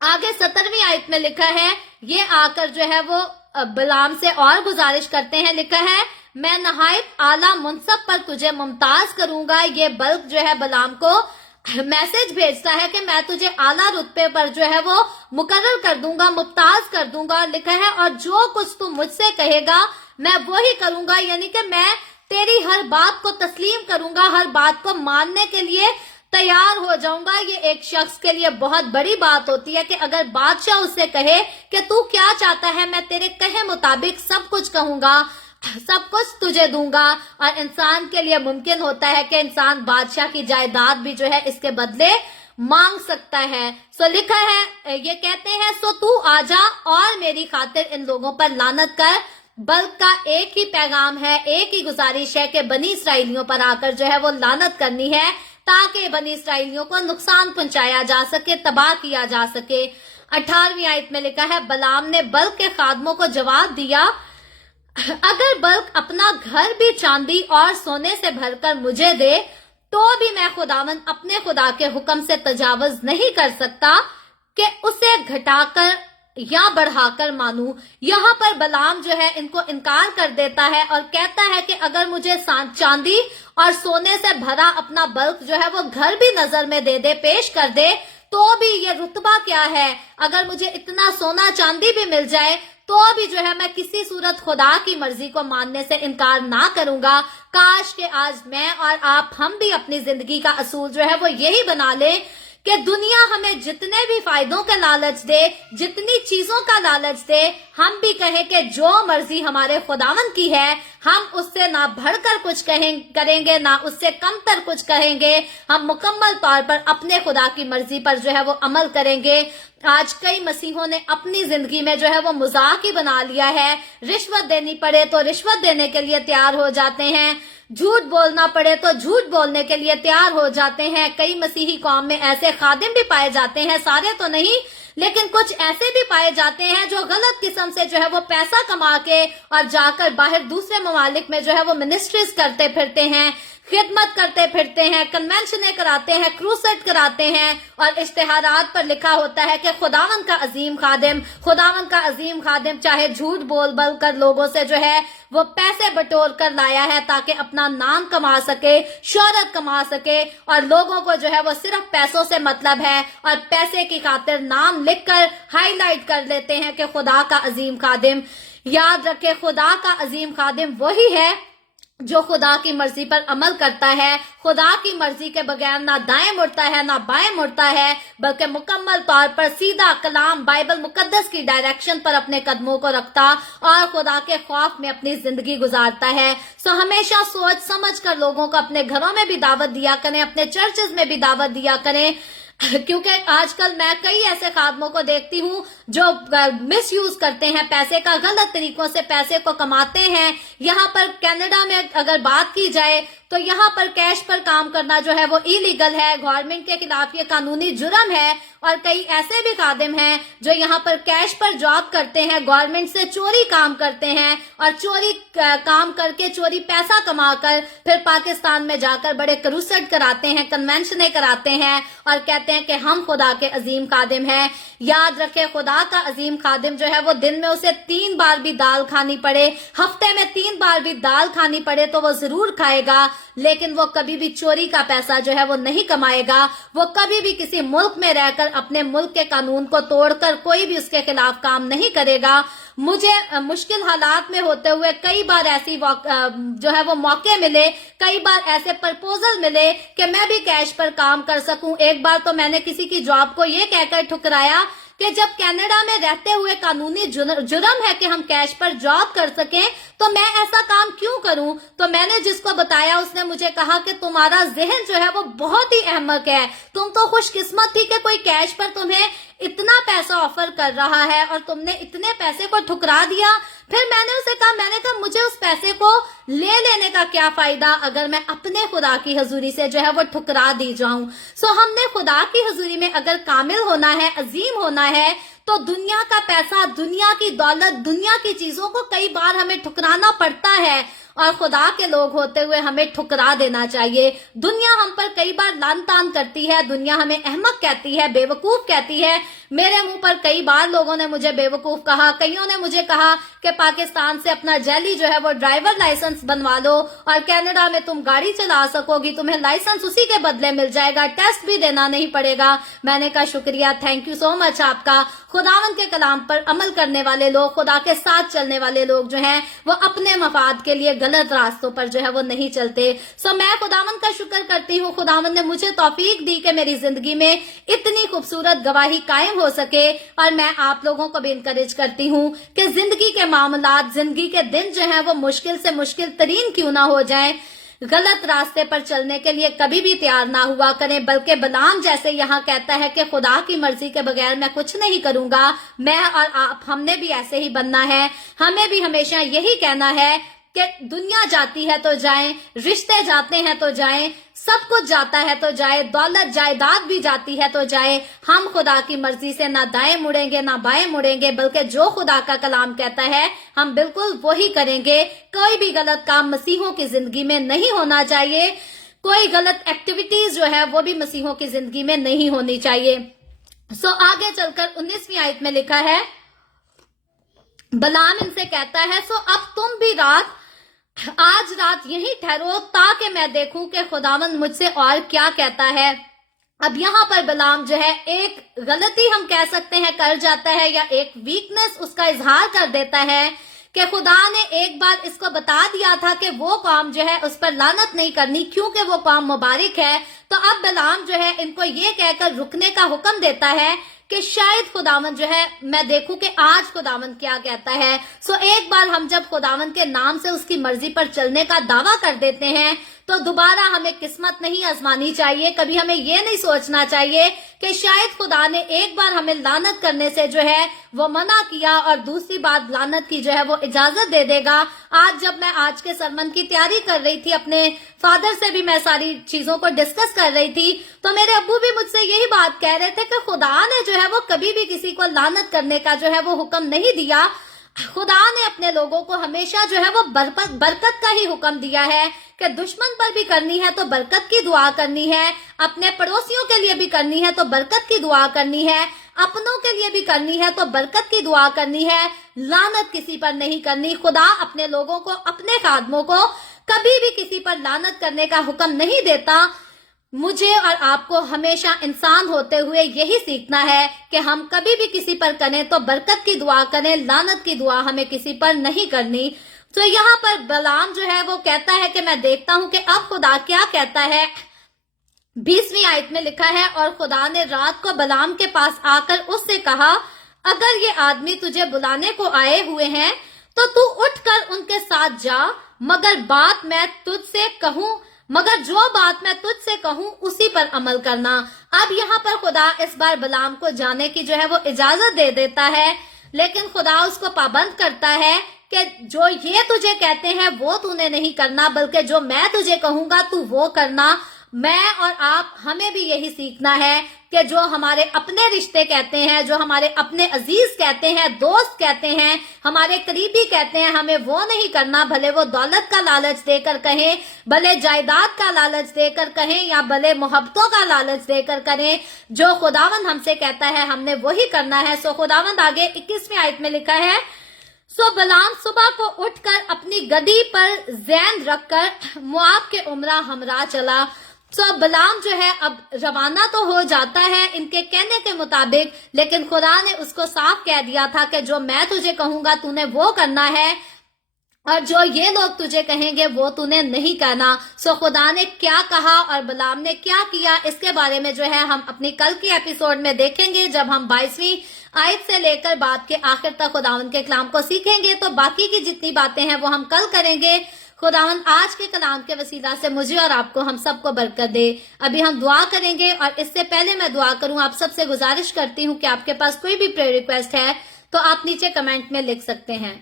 आगे 17वीं आयत में लिखा है, ये आकर जो है वो बलाम से और गुजारिश करते हैं। लिखा है, मैं नहायत आला मुनसब पर तुझे मुमताज करूंगा। ये बल्क जो है बलाम को मैसेज भेजता है कि मैं तुझे आला रुतबे पर जो है वो मुकर्रर कर दूंगा, मुमताज कर दूंगा। लिखा है, और जो कुछ तू मुझसे कहेगा मैं वो ही करूंगा, यानी कि मैं तेरी हर बात को तस्लीम करूंगा, हर बात को मानने के लिए तैयार हो जाऊंगा। ये एक शख्स के लिए बहुत बड़ी बात होती है कि अगर बादशाह उससे कहे कि तू क्या चाहता है, मैं तेरे कहे मुताबिक सब कुछ कहूंगा, सब कुछ तुझे दूंगा। और इंसान के लिए मुमकिन होता है कि इंसान बादशाह की जायदाद भी जो है इसके बदले मांग सकता है। सो लिखा है, ये कहते हैं, सो तू आजा और मेरी खातिर इन लोगों पर लानत कर। बल्क का एक ही पैगाम है, एक ही गुजारिश है कि बनी इसराइलियों पर आकर जो है वो लानत करनी है, ताकि बनी इसराइलियों को नुकसान पहुंचाया जा सके, तबाह किया जा सके। 18वीं आयत में लिखा है, बलाम ने बल्क के खादमों को जवाब दिया, अगर बल्क अपना घर भी चांदी और सोने से भरकर मुझे दे तो भी मैं खुदावन अपने खुदा के हुक्म से तजावज नहीं कर सकता कि उसे घटाकर या बढ़ाकर मानूं। यहाँ पर बलाम जो है इनको इनकार कर देता है और कहता है कि अगर मुझे चांदी और सोने से भरा अपना बल्क जो है वो घर भी नजर में दे दे, पेश कर दे, तो भी ये रुतबा क्या है। अगर मुझे इतना सोना चांदी भी मिल जाए तो भी जो है मैं किसी सूरत खुदा की मर्जी को मानने से इनकार ना करूंगा। काश के आज मैं और आप, हम भी अपनी जिंदगी का असूल जो है वो यही बना ले कि दुनिया हमें जितने भी फायदों का लालच दे, जितनी चीजों का लालच दे, हम भी कहें कि जो मर्जी हमारे खुदावन की है, हम उससे ना बढ़कर कुछ करेंगे, ना उससे कमतर कुछ कहेंगे। हम मुकम्मल तौर पर अपने खुदा की मर्जी पर जो है वो अमल करेंगे। आज कई मसीहों ने अपनी जिंदगी में जो है वो मजाक ही बना लिया है। रिश्वत देनी पड़े तो रिश्वत देने के लिए तैयार हो जाते हैं, झूठ बोलना पड़े तो झूठ बोलने के लिए तैयार हो जाते हैं। कई मसीही कौम में ऐसे खादिम भी पाए जाते हैं, सारे तो नहीं, लेकिन कुछ ऐसे भी पाए जाते हैं जो गलत किस्म से जो है वो पैसा कमा के और जाकर बाहर दूसरे ममालिक में जो है वो मिनिस्ट्रीज करते फिरते हैं, खिदमत करते फिरते हैं, कन्वेंशनें कराते हैं, क्रूसेड कराते हैं, और इश्तिहारात पर लिखा होता है कि खुदावन का अजीम खादिम, खुदावन का अजीम खादिम चाहे झूठ बोल बोल कर लोगों से जो है वो पैसे बटोर कर लाया है ताकि अपना नाम कमा सके, शोहरत कमा सके, और लोगों को जो है वो सिर्फ पैसों से मतलब है और पैसे की खातिर नाम लिखकर हाईलाइट कर लेते हैं कि खुदा का अजीम खादिम। याद रखे, खुदा का अजीम खादिम वही है जो खुदा की मर्जी पर अमल करता है, खुदा की मर्जी के बगैर ना दाएं मुड़ता है ना बाएं मुड़ता है, बल्कि मुकम्मल तौर पर सीधा कलाम बाइबल मुकद्दस की डायरेक्शन पर अपने कदमों को रखता और खुदा के खौफ में अपनी जिंदगी गुजारता है। सो हमेशा सोच समझ कर लोगों को अपने घरों में भी दावत दिया करें, अपने चर्चेज में भी दावत दिया करें, क्योंकि आजकल मैं कई ऐसे खादमों को देखती हूँ जो मिस यूज करते हैं पैसे का, गलत तरीकों से पैसे को कमाते हैं। यहाँ पर कनाडा में अगर बात की जाए तो यहाँ पर कैश पर काम करना जो है वो इलीगल है, गवर्नमेंट के खिलाफ ये कानूनी जुर्म है। اور کئی ایسے بھی خادم ہیں جو یہاں پر کیش پر جاب کرتے ہیں, گورنمنٹ سے چوری کام کرتے ہیں اور چوری کام کر کے چوری پیسہ کما کر پھر پاکستان میں جا کر بڑے کروسٹ کراتے ہیں, کنونشنیں کراتے ہیں اور کہتے ہیں کہ ہم خدا کے عظیم خادم ہیں. یاد رکھے, خدا کا عظیم خادم جو ہے وہ دن میں اسے 3 بار بھی دال کھانی پڑے, ہفتے میں 3 بار بھی دال کھانی پڑے تو وہ ضرور کھائے گا, لیکن وہ کبھی بھی چوری کا پیسہ جو ہے وہ نہیں کمائے گا. وہ کبھی بھی کسی ملک میں رہ کر اپنے ملک کے قانون کو توڑ کر کوئی بھی اس کے خلاف کام نہیں کرے گا. مجھے مشکل حالات میں ہوتے ہوئے کئی بار ایسی جو ہے وہ موقع ملے, کئی بار ایسے پرپوزل ملے کہ میں بھی کیش پر کام کر سکوں. ایک بار تو میں نے کسی کی جاب کو یہ کہہ کر ٹھکرایا کہ جب کینیڈا میں رہتے ہوئے قانونی جرم ہے کہ ہم کیش پر جاب کر سکیں تو میں ایسا کام کیوں کروں. تو میں نے جس کو بتایا اس نے مجھے کہا کہ تمہارا ذہن جو ہے وہ بہت ہی احمق ہے, تم تو خوش قسمت تھی کہ کوئی کیش پر تمہیں اتنا پیسہ آفر کر رہا ہے اور تم نے اتنے پیسے کو ٹھکرا دیا. پھر میں نے اسے کہا مجھے اس پیسے کو لے لینے کا کیا فائدہ اگر میں اپنے خدا کی حضوری سے جو ہے وہ ٹھکرا دی جاؤں. سو ہم نے خدا کی حضوری میں اگر کامل ہونا ہے, عظیم ہونا ہے, تو دنیا کا پیسہ, دنیا کی دولت, دنیا کی چیزوں کو کئی بار ہمیں ٹھکرانا پڑتا ہے اور خدا کے لوگ ہوتے ہوئے ہمیں ٹھکرا دینا چاہیے. دنیا ہم پر کئی بار لعن طعن کرتی ہے, دنیا ہمیں احمق کہتی ہے, بے وقوف کہتی ہے. میرے منہ پر کئی بار لوگوں نے مجھے بے وقوف کہا, کئیوں نے مجھے کہا کہ پاکستان سے اپنا جعلی جو ہے وہ ڈرائیور لائسنس بنوا لو اور کینیڈا میں تم گاڑی چلا سکو گی, تمہیں لائسنس اسی کے بدلے مل جائے گا, ٹیسٹ بھی دینا نہیں پڑے گا. میں نے کہا شکریہ, تھینک یو سو مچ آپ کا. خداوند کے کلام پر عمل کرنے والے لوگ, خدا کے ساتھ چلنے والے لوگ جو ہیں وہ اپنے مفاد کے لیے غلط راستوں پر جو ہے وہ نہیں چلتے. سو میں خداوند کا شکر کرتی ہوں, خداوند نے مجھے توفیق دی کہ میری زندگی میں اتنی خوبصورت گواہی قائم ہو سکے. اور میں آپ لوگوں کو بھی انکریج کرتی ہوں کہ زندگی کے معاملات, زندگی کے دن جو ہیں وہ مشکل سے مشکل ترین کیوں نہ ہو جائیں, غلط راستے پر چلنے کے لیے کبھی بھی تیار نہ ہوا کریں, بلکہ بلعام جیسے یہاں کہتا ہے کہ خدا کی مرضی کے بغیر میں کچھ نہیں کروں گا. میں اور آپ, ہم نے بھی ایسے ہی بننا ہے. ہمیں بھی ہمیشہ یہی کہنا ہے کہ دنیا جاتی ہے تو جائیں, رشتے جاتے ہیں تو جائیں, سب کچھ جاتا ہے تو جائے, دولت جائیداد بھی جاتی ہے تو جائے. ہم خدا کی مرضی سے نہ دائیں مڑیں گے نہ بائیں مڑیں گے, بلکہ جو خدا کا کلام کہتا ہے ہم بالکل وہی کریں گے. کوئی بھی غلط کام مسیحوں کی زندگی میں نہیں ہونا چاہیے, کوئی غلط ایکٹیویٹیز جو ہے وہ بھی مسیحوں کی زندگی میں نہیں ہونی چاہیے. سو آگے چل کر 19ویں آیت میں لکھا ہے, بلعام ان سے کہتا ہے, سو اب تم بھی آج رات یہیں ٹھہرو تاکہ میں دیکھوں کہ خداوند مجھ سے اور کیا کہتا ہے. اب یہاں پر بلعام جو ہے ایک غلطی ہم کہہ سکتے ہیں کر جاتا ہے, یا ایک ویکنس اس کا اظہار کر دیتا ہے کہ خدا نے ایک بار اس کو بتا دیا تھا کہ وہ قوم جو ہے اس پر لعنت نہیں کرنی کیونکہ وہ قوم مبارک ہے. تو اب بلعام جو ہے ان کو یہ کہہ کر رکنے کا حکم دیتا ہے کہ شاید خداوند جو ہے میں دیکھوں کہ آج خداوند کیا کہتا ہے. سو ایک بار ہم جب خداوند کے نام سے اس کی مرضی پر چلنے کا دعویٰ کر دیتے ہیں تو دوبارہ ہمیں قسمت نہیں آزمانی چاہیے. کبھی ہمیں یہ نہیں سوچنا چاہیے کہ شاید خدا نے ایک بار ہمیں لعنت کرنے سے جو ہے وہ منع کیا اور دوسری بار لعنت کی جو ہے وہ اجازت دے دے گا. آج جب میں آج کے سرمن کی تیاری کر رہی تھی, اپنے فادر سے بھی میں ساری چیزوں کو ڈسکس کر رہی تھی, تو میرے ابو بھی مجھ سے یہی بات کہہ رہے تھے کہ خدا نے جو ہے وہ کبھی بھی کسی کو لعنت کرنے کا جو ہے وہ حکم نہیں دیا. خدا نے اپنے لوگوں کو ہمیشہ جو ہے وہ برکت کا ہی حکم دیا ہے کہ دشمن پر بھی کرنی ہے تو برکت کی دعا کرنی ہے, اپنے پڑوسیوں کے لیے بھی کرنی ہے تو برکت کی دعا کرنی ہے, اپنوں کے لیے بھی کرنی ہے تو برکت کی دعا کرنی ہے, لعنت کسی پر نہیں کرنی. خدا اپنے لوگوں کو, اپنے خادموں کو کبھی بھی کسی پر لعنت کرنے کا حکم نہیں دیتا. مجھے اور آپ کو ہمیشہ انسان ہوتے ہوئے یہی سیکھنا ہے کہ ہم کبھی بھی کسی پر کریں تو برکت کی دعا کریں, لعنت کی دعا ہمیں کسی پر نہیں کرنی. تو یہاں پر بلعام جو ہے وہ کہتا ہے کہ میں دیکھتا ہوں کہ اب خدا کیا کہتا ہے. 20ویں آیت میں لکھا ہے, اور خدا نے رات کو بلعام کے پاس آ کر اس سے کہا, اگر یہ آدمی تجھے بلانے کو آئے ہوئے ہیں تو تو اٹھ کر ان کے ساتھ جا, مگر جو بات میں تجھ سے کہوں اسی پر عمل کرنا. اب یہاں پر خدا اس بار بلعام کو جانے کی جو ہے وہ اجازت دے دیتا ہے, لیکن خدا اس کو پابند کرتا ہے کہ جو یہ تجھے کہتے ہیں وہ تو نے نہیں کرنا, بلکہ جو میں تجھے کہوں گا تو وہ کرنا. میں اور آپ ہمیں بھی یہی سیکھنا ہے کہ جو ہمارے اپنے رشتے کہتے ہیں, جو ہمارے اپنے عزیز کہتے ہیں, دوست کہتے ہیں, ہمارے قریبی کہتے ہیں, ہمیں وہ نہیں کرنا, بھلے وہ دولت کا لالچ دے کر کہیں, بھلے جائیداد کا لالچ دے کر کہیں, یا بھلے محبتوں کا لالچ دے کر کریں. جو خداوند ہم سے کہتا ہے ہم نے وہی کرنا ہے. سو خداوند آگے 21ویں آیت میں لکھا ہے, سو بلام صبح کو اٹھ کر اپنی گدی پر زین رکھ کر مواب کے عمرہ ہمراہ چلا. سو بلام جو ہے اب روانہ تو ہو جاتا ہے ان کے کہنے کے مطابق, لیکن خدا نے اس کو صاف کہہ دیا تھا کہ جو میں تجھے کہوں گا تو نے وہ کرنا ہے, اور جو یہ لوگ تجھے کہیں گے وہ تو نے نہیں کرنا. سو خدا نے کیا کہا اور بلام نے کیا کیا, اس کے بارے میں جو ہے ہم اپنی کل کی ایپیسوڈ میں دیکھیں گے, جب ہم 22ویں آیت سے لے کر بات کے آخر تک خداوند کے کلام کو سیکھیں گے. تو باقی کی جتنی باتیں ہیں وہ ہم کل کریں گے. خداوند آج کے کلام کے وسیلہ سے مجھے اور آپ کو ہم سب کو برکت دے. ابھی ہم دعا کریں گے, اور اس سے پہلے میں دعا کروں آپ سب سے گزارش کرتی ہوں کہ آپ کے پاس کوئی بھی پریئر ریکویسٹ ہے تو آپ نیچے کمنٹ میں لکھ سکتے ہیں.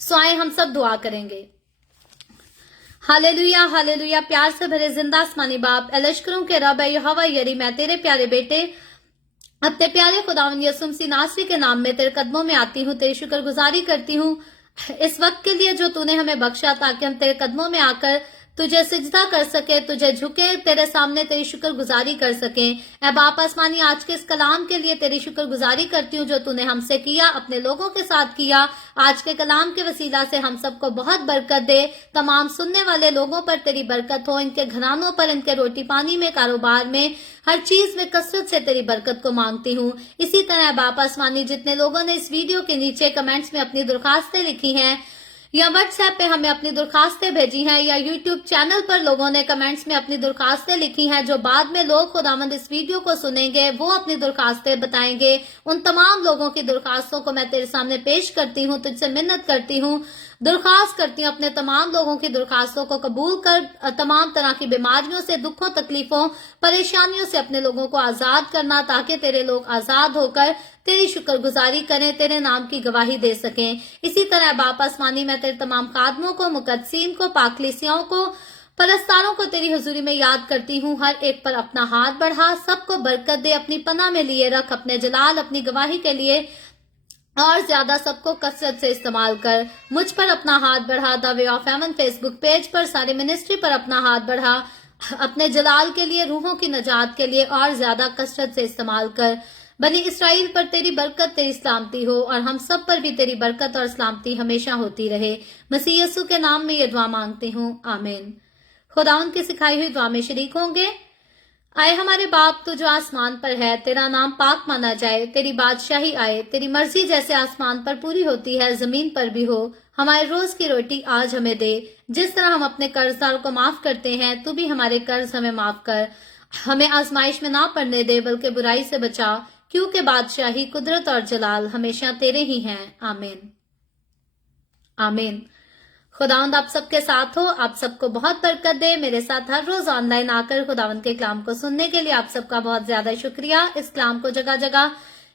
سو آئے ہم سب دعا کریں گے. Hallelujah hallelujah. پیار سے بھرے زندہ آسمانی باپ, لشکروں کے رب یہوہ یری, میں تیرے پیارے بیٹے اپنے پیارے خداوند یسوع مسیح ناصری کے نام میں تیرے قدموں میں آتی ہوں, تیری شکر گزاری کرتی ہوں اس وقت کے لیے جو تو نے ہمیں بخشا, تاکہ ہم تیرے قدموں میں آ کر تجھے سجدہ کر سکے, تجھے جھکے, تیرے سامنے تیری شکر گزاری کر سکیں. اے باپ آسمانی, آج کے اس کلام کے لیے تیری شکر گزاری کرتی ہوں جو تو نے ہم سے کیا, اپنے لوگوں کے ساتھ کیا. آج کے کلام کے وسیلہ سے ہم سب کو بہت برکت دے. تمام سننے والے لوگوں پر تیری برکت ہو, ان کے گھرانوں پر, ان کے روٹی پانی میں, کاروبار میں, ہر چیز میں کثرت سے تیری برکت کو مانگتی ہوں. اسی طرح باپ آسمانی, جتنے لوگوں نے اس ویڈیو کے نیچے کمنٹس میں اپنی درخواستیں لکھی ہیں, یا واٹس ایپ پہ ہمیں اپنی درخواستیں بھیجی ہیں, یا یوٹیوب چینل پر لوگوں نے کمنٹس میں اپنی درخواستیں لکھی ہیں, جو بعد میں لوگ خداوند اس ویڈیو کو سنیں گے وہ اپنی درخواستیں بتائیں گے, ان تمام لوگوں کی درخواستوں کو میں تیرے سامنے پیش کرتی ہوں, تجھ سے منت کرتی ہوں, درخواست کرتی ہوں اپنے تمام لوگوں کی درخواستوں کو قبول کر. تمام طرح کی بیماریوں سے, دکھوں, تکلیفوں, پریشانیوں سے اپنے لوگوں کو آزاد کرنا, تاکہ تیرے لوگ آزاد ہو کر تیری شکر گزاری کریں, تیرے نام کی گواہی دے سکیں. اسی طرح باپ آسمانی, میں تیرے تمام خادموں کو, مقدسین کو, پاکلیسیوں کو, پرستاروں کو تیری حضوری میں یاد کرتی ہوں. ہر ایک پر اپنا ہاتھ بڑھا, سب کو برکت دے, اپنی پناہ میں لیے رکھ, اپنے جلال, اپنی گواہی کے لیے اور زیادہ سب کو کثرت سے استعمال کر. مجھ پر اپنا ہاتھ بڑھا, the way of heaven Facebook page پر, سارے منسٹری پر اپنا ہاتھ بڑھا, اپنے جلال کے لیے, روحوں کی نجات کے لیے اور زیادہ کثرت سے استعمال کر. بنی اسرائیل پر تیری برکت, تیری سلامتی ہو, اور ہم سب پر بھی تیری برکت اور سلامتی ہمیشہ ہوتی رہے. مسیح یسوع کے نام میں یہ دعا مانگتی ہوں, آمین. خداوند کی سکھائی ہوئی دعا میں شریک ہوں گے. آئے ہمارے باپ, تو جو آسمان پر ہے, تیرا نام پاک مانا جائے, تیری بادشاہی آئے, تیری مرضی جیسے آسمان پر پوری ہوتی ہے زمین پر بھی ہو. ہمارے روز کی روٹی آج ہمیں دے, جس طرح ہم اپنے قرض دار کو معاف کرتے ہیں, تو بھی ہمارے قرض ہمیں معاف کر. ہمیں آزمائش میں نہ پڑنے دے, بلکہ برائی سے بچا, کیونکہ بادشاہی, قدرت اور جلال ہمیشہ تیرے ہی ہیں, آمین. آمین. خداوند آپ سب کے ساتھ ہو, آپ سب کو بہت برکت دے. میرے ساتھ ہر روز آن لائن آ کر خداوند کے کلام کو سننے کے لیے آپ سب کا بہت زیادہ شکریہ. اس کلام کو جگہ جگہ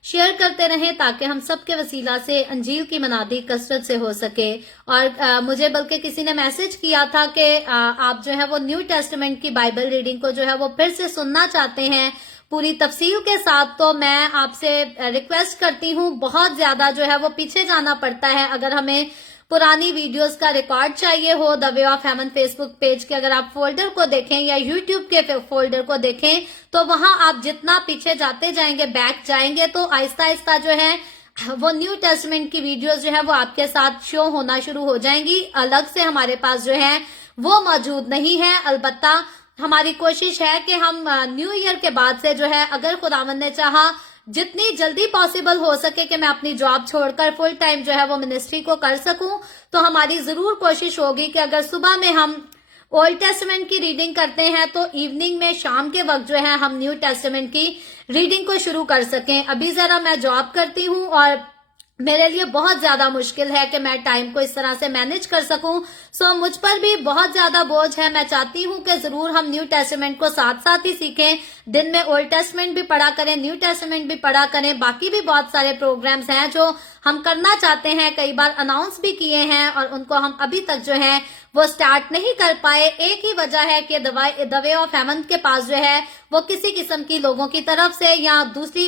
شیئر کرتے رہیں, تاکہ ہم سب کے وسیلہ سے انجیل کی منادی کثرت سے ہو سکے. اور مجھے بلکہ کسی نے میسج کیا تھا کہ آپ جو ہے وہ نیو ٹیسٹمنٹ کی بائبل ریڈنگ کو جو ہے وہ پھر سے سننا چاہتے ہیں پوری تفصیل کے ساتھ. تو میں آپ سے ریکویسٹ کرتی ہوں, بہت زیادہ جو ہے وہ پیچھے جانا پڑتا ہے. اگر ہمیں پرانی ویڈیوز کا ریکارڈ چاہیے ہو, the way of heaven Facebook page کے اگر آپ فولڈر کو دیکھیں, یا یوٹیوب کے فولڈر کو دیکھیں, تو وہاں آپ جتنا پیچھے جاتے جائیں گے, بیک جائیں گے, تو آہستہ آہستہ جو ہے وہ نیو ٹیسٹمنٹ کی ویڈیوز جو ہے وہ آپ کے ساتھ شو ہونا شروع ہو جائیں گی. الگ سے ہمارے پاس جو ہے وہ موجود نہیں ہے. البتہ ہماری کوشش ہے کہ ہم نیو ایئر کے بعد سے جو ہے, اگر خداوند نے چاہا, جتنی جلدی پاسبل ہو سکے کہ میں اپنی جاب چھوڑ کر فل ٹائم جو ہے وہ منسٹری کو کر سکوں, تو ہماری ضرور کوشش ہوگی کہ اگر صبح میں ہم اولڈ ٹیسٹمنٹ کی ریڈنگ کرتے ہیں, تو ایوننگ میں, شام کے وقت جو ہے ہم نیو ٹیسٹمنٹ کی ریڈنگ کو شروع کر سکیں. ابھی ذرا میں جاب کرتی ہوں, اور میرے لیے بہت زیادہ مشکل ہے کہ میں ٹائم کو اس طرح سے مینج کر سکوں. سو مجھ پر بھی بہت زیادہ بوجھ ہے. میں چاہتی ہوں کہ ضرور ہم نیو ٹیسٹمنٹ کو ساتھ ساتھ ہی سیکھیں, دن میں اولڈ ٹیسٹمنٹ بھی پڑھا کریں, نیو ٹیسٹمنٹ بھی پڑھا کریں. باقی بھی بہت سارے پروگرامز ہیں جو ہم کرنا چاہتے ہیں, کئی بار اناؤنس بھی کیے ہیں, اور ان کو ہم ابھی تک جو ہے وہ سٹارٹ نہیں کر پائے. ایک ہی وجہ ہے کہ The Way of Heaven کے پاس جو ہے وہ کسی قسم کی لوگوں کی طرف سے یا دوسری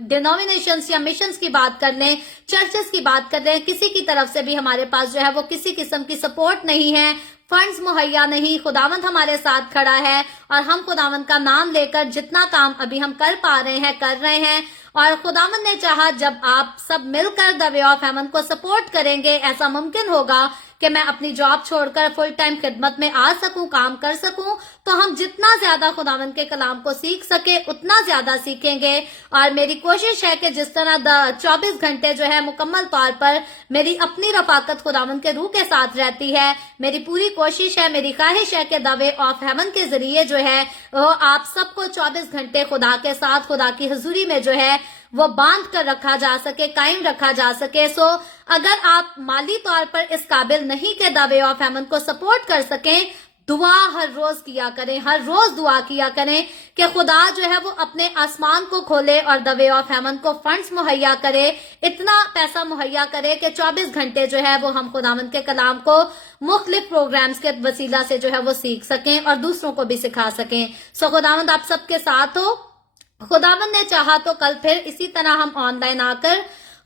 ڈینومینیشنز یا مشنز کی بات کر لیں, چرچز کی بات کر لیں, کسی کی طرف سے بھی ہمارے پاس جو ہے وہ کسی قسم کی سپورٹ نہیں ہے, فنڈز مہیا نہیں. خداوند ہمارے ساتھ کھڑا ہے اور ہم خداوند کا نام لے کر جتنا کام ابھی ہم کر پا رہے ہیں کر رہے ہیں. اور خداوند نے چاہا جب آپ سب مل کر The Way of Heaven کو سپورٹ کریں گے, ایسا ممکن ہوگا کہ میں اپنی جاب چھوڑ کر فل ٹائم خدمت میں آ سکوں, کام کر سکوں. تو ہم جتنا زیادہ خداوند کے کلام کو سیکھ سکے اتنا زیادہ سیکھیں گے. اور میری کوشش ہے کہ جس طرح 24 گھنٹے جو ہے مکمل طور پر میری اپنی رفاقت خداوند کے روح کے ساتھ رہتی ہے, میری پوری کوشش ہے, میری خواہش ہے کہ The Way of Heaven کے ذریعے جو ہے وہ آپ سب کو 24 گھنٹے خدا کے ساتھ خدا کی حضوری میں جو ہے وہ باندھ کر رکھا جا سکے, قائم رکھا جا سکے. سو اگر آپ مالی طور پر اس قابل نہیں کہ The Way of Heaven کو سپورٹ کر سکیں, دعا ہر روز کیا کریں, ہر روز دعا کیا کریں کہ خدا جو ہے وہ اپنے آسمان کو کھولے اور The Way of Heaven کو فنڈز مہیا کرے, اتنا پیسہ مہیا کرے کہ 24 گھنٹے جو ہے وہ ہم خداوند کے کلام کو مختلف پروگرامز کے وسیلہ سے جو ہے وہ سیکھ سکیں اور دوسروں کو بھی سکھا سکیں. سو خداوند آپ سب کے ساتھ ہو. خداوند نے چاہا تو کل پھر اسی طرح ہم آن لائن آ کر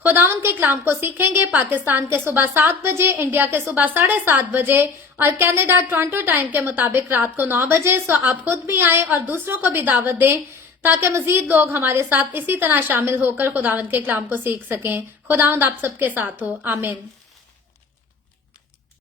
خداوند کے کلام کو سیکھیں گے. پاکستان کے صبح 7 بجے, انڈیا کے صبح 7:30 بجے اور کینیڈا ٹورنٹو ٹائم کے مطابق رات کو 9 بجے. سو آپ خود بھی آئیں اور دوسروں کو بھی دعوت دیں تاکہ مزید لوگ ہمارے ساتھ اسی طرح شامل ہو کر خداوند کے کلام کو سیکھ سکیں. خداوند آپ سب کے ساتھ ہو. آمین.